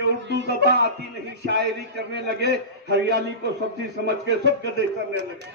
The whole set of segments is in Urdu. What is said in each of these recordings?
کہ اردو زبان آتی نہیں شاعری کرنے لگے، ہریالی کو سبزی سمجھ کے سب گدے کرنے لگے،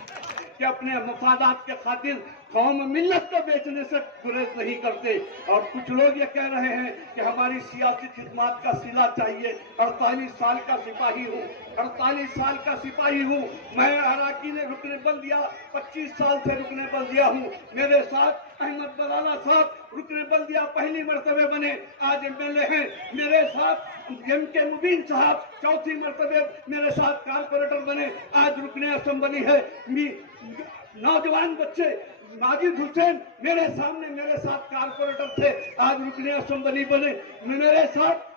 کہ اپنے مفادات کے خاطر قوم ملت کو بیچنے سے گریز نہیں کرتے۔ اور کچھ لوگ یہ کہہ رہے ہیں کہ ہماری سیاسی خدمات کا صلہ چاہیے، 48 سال کا سپاہی ہوں، 48 سال کا سپاہی ہوں میں، اراکین رکن بلدیہ 25 سال سے رکن بلدیہ ہوں، میرے ساتھ احمد بلالہ صاحب رکن بلدیہ پہلی مرتبہ بنے، آج MLA ہیں، میرے ساتھ MK مبین صاحب چوتھی مرتبہ میرے ساتھ کارپوریٹر بنے، آج رکن اسمبلی ہے، نوجوان بچے ماجد حسین میرے سامنے میرے ساتھ کارپوریٹر تھے، آج رکن اسمبلی بنے، میرے ساتھ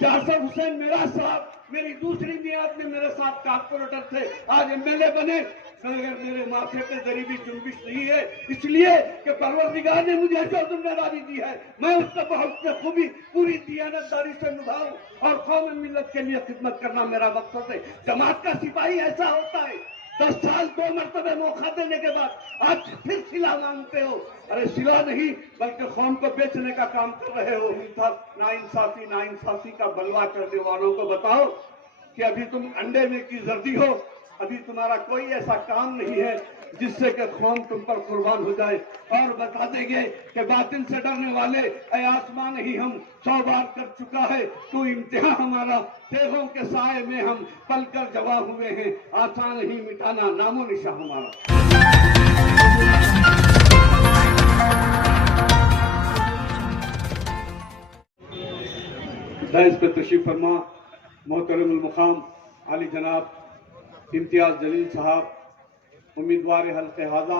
جاسر حسین میرا صاحب میری دوسری میعاد میں میرے ساتھ کارپوریٹر تھے، آج MLA بنے، مگر میرے ماتھے پہ غریبی جنبش نہیں ہے، اس لیے کہ پروردگار نے مجھے جو ذمہ داری دی ہے میں اس کو بحسن خوبی پوری دیانتداری سے نبھاؤں، اور قوم ملت کے لیے خدمت کرنا میرا مقصد ہے۔ جماعت کا سپاہی ایسا ہوتا ہے، 10 سال 2 مرتبہ موقع دینے کے بعد آج پھر صلہ مانگتے ہو، ارے صلہ نہیں بلکہ قوم کو بیچنے کا کام کر رہے ہو۔ ناانصافی کا بلوا کرنے والوں کو بتاؤ کہ ابھی تم انڈے میں کی زردی ہو، ابھی تمہارا کوئی ایسا کام نہیں ہے جس سے کہ قوم تم پر قربان ہو جائے، اور بتا دیں گے کہ باطل سے ڈرنے والے اے آسمان نہیں ہم 100 بار کر چکا ہے تو امتحان ہمارا، تیغوں کے سائے میں ہم پل کر جوا ہوئے ہیں، آسان نہیں مٹانا نام و نشان ہمارا۔ دائز پہ تشریف فرما محترم المقام عالی جناب امتیاز جلیل صاحب، امیدوار حلقہ حاضہ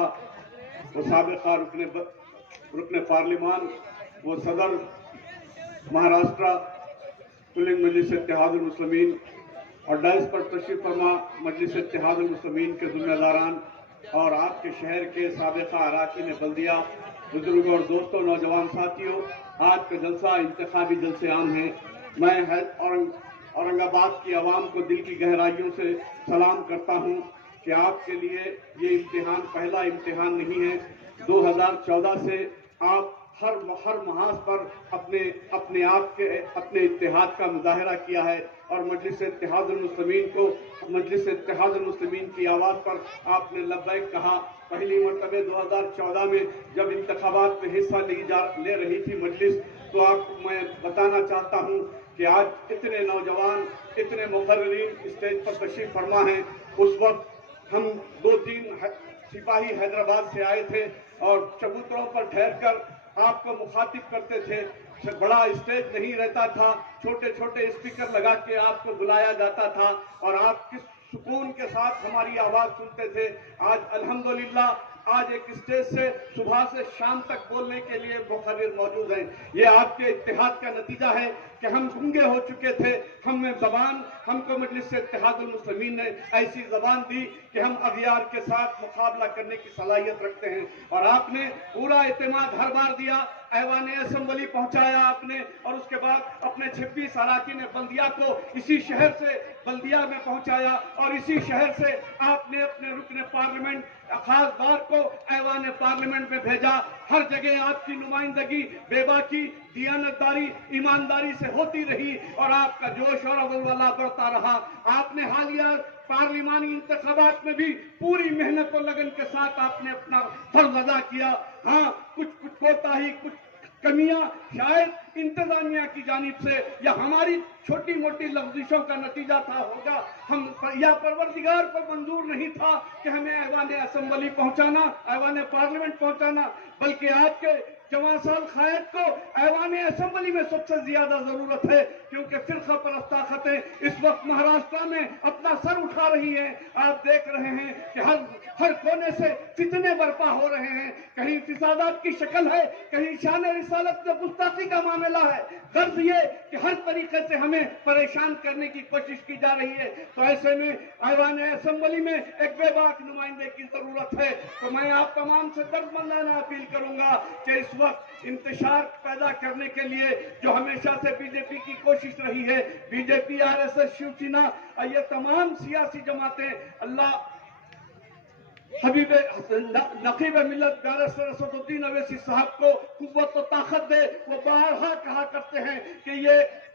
و سابقہ رکن پارلیمان و صدر مہاراشٹرا کلنگ مجلس اتحاد المسلمین، اور دائز پر تشریف فرما مجلس اتحاد المسلمین کے ذمہ داران اور آپ کے شہر کے سابقہ اراکین بلدیہ، بزرگ اور دوستوں، نوجوان ساتھیوں، آج کا جلسہ انتخابی جلسے عام ہے۔ میں اورنگ آباد کی عوام کو دل کی گہرائیوں سے سلام کرتا ہوں کہ آپ کے لیے یہ امتحان پہلا امتحان نہیں ہے۔ 2014 سے آپ ہر محاذ پر اپنے آپ کے اپنے اتحاد کا مظاہرہ کیا ہے، اور مجلس اتحاد المسلمین کو مجلس اتحاد المسلمین کی آواز پر آپ نے لبیک کہا۔ پہلی مرتبہ 2014 میں جب انتخابات میں حصہ لے رہی تھی مجلس، تو آپ کو میں بتانا چاہتا ہوں کہ آج اتنے نوجوان، اتنے مقررین اسٹیج پر تشریف فرما ہیں۔ اس وقت ہم 2-3 سپاہی حیدرآباد سے آئے تھے اور چبوتروں پر ٹھہر کر آپ کو مخاطب کرتے تھے، بڑا اسٹیج نہیں رہتا تھا، چھوٹے چھوٹے اسپیکر لگا کے آپ کو بلایا جاتا تھا، اور آپ کس سکون کے ساتھ ہماری آواز سنتے تھے۔ آج الحمدللہ آج ایک اسٹیج سے صبح سے شام تک بولنے کے لیے مقرر موجود ہیں۔ یہ آپ کے اتحاد کا نتیجہ ہے کہ ہم گنگے ہو چکے تھے، ہم کو مجلس اتحاد المسلمین نے ایسی زبان دی کہ ہم اغیار کے ساتھ مقابلہ کرنے کی صلاحیت رکھتے ہیں، اور آپ نے پورا اعتماد ہر بار دیا، ایوان اسمبلی پہنچایا آپ نے، اور اس کے بعد اپنے 26 اراکین بلدیہ کو اسی شہر سے بلدیہ میں پہنچایا، اور اسی شہر سے آپ نے اپنے رکن پارلیمنٹ خاص بار کو ایوان پارلیمنٹ میں بھیجا۔ ہر جگہ آپ کی نمائندگی بے باکی، دیانتداری، ایمانداری سے ہوتی رہی، اور آپ کا جوش اور ولولہ بڑھتا رہا۔ آپ نے حالیہ پارلیمانی انتخابات میں بھی پوری محنت و لگن کے ساتھ آپ نے اپنا فرض ادا کیا۔ ہاں کچھ کوتاہی، کچھ کمیاں شاید انتظامیہ کی جانب سے یا ہماری چھوٹی موٹی لغزشوں کا نتیجہ تھا ہوگا، یا پروردگار کو منظور نہیں تھا کہ ہمیں ایوان اسمبلی پہنچانا، ایوان پارلیمنٹ پہنچانا، بلکہ آپ کے جوان سال قائد کو ایوان اسمبلی میں سب سے زیادہ ضرورت ہے، کیونکہ فرقہ پرست طاقتیں اس وقت مہاراشٹر میں اپنا سر اٹھا رہی ہیں۔ آپ دیکھ رہے ہیں کہ ہر کونے سے فتنے برپا ہو رہے ہیں، کہیں فسادات کی شکل ہے، کہیں شان رسالت میں گستاخی کا معاملہ ہے، غرض یہ کہ ہر طریقے سے ہمیں پریشان کرنے کی کوشش کی جا رہی ہے۔ تو ایسے میں ایوان اسمبلی میں ایک بے باک نمائندے کی ضرورت ہے۔ تو میں آپ تمام سے دردمندانہ اپیل کروں گا کہ اس وقت انتشار پیدا کرنے کے لیے جو ہمیشہ سے BJP کی کوشش رہی ہے، BJP، RSS، شیو سینا، یہ تمام سیاسی جماعتیں اللہ حبیب نقیب ملت بیرسٹر اسد الدین اویسی صاحب کو قوت و طاقت دے۔ وہ بارہا کہا کرتے ہیں کہ یہ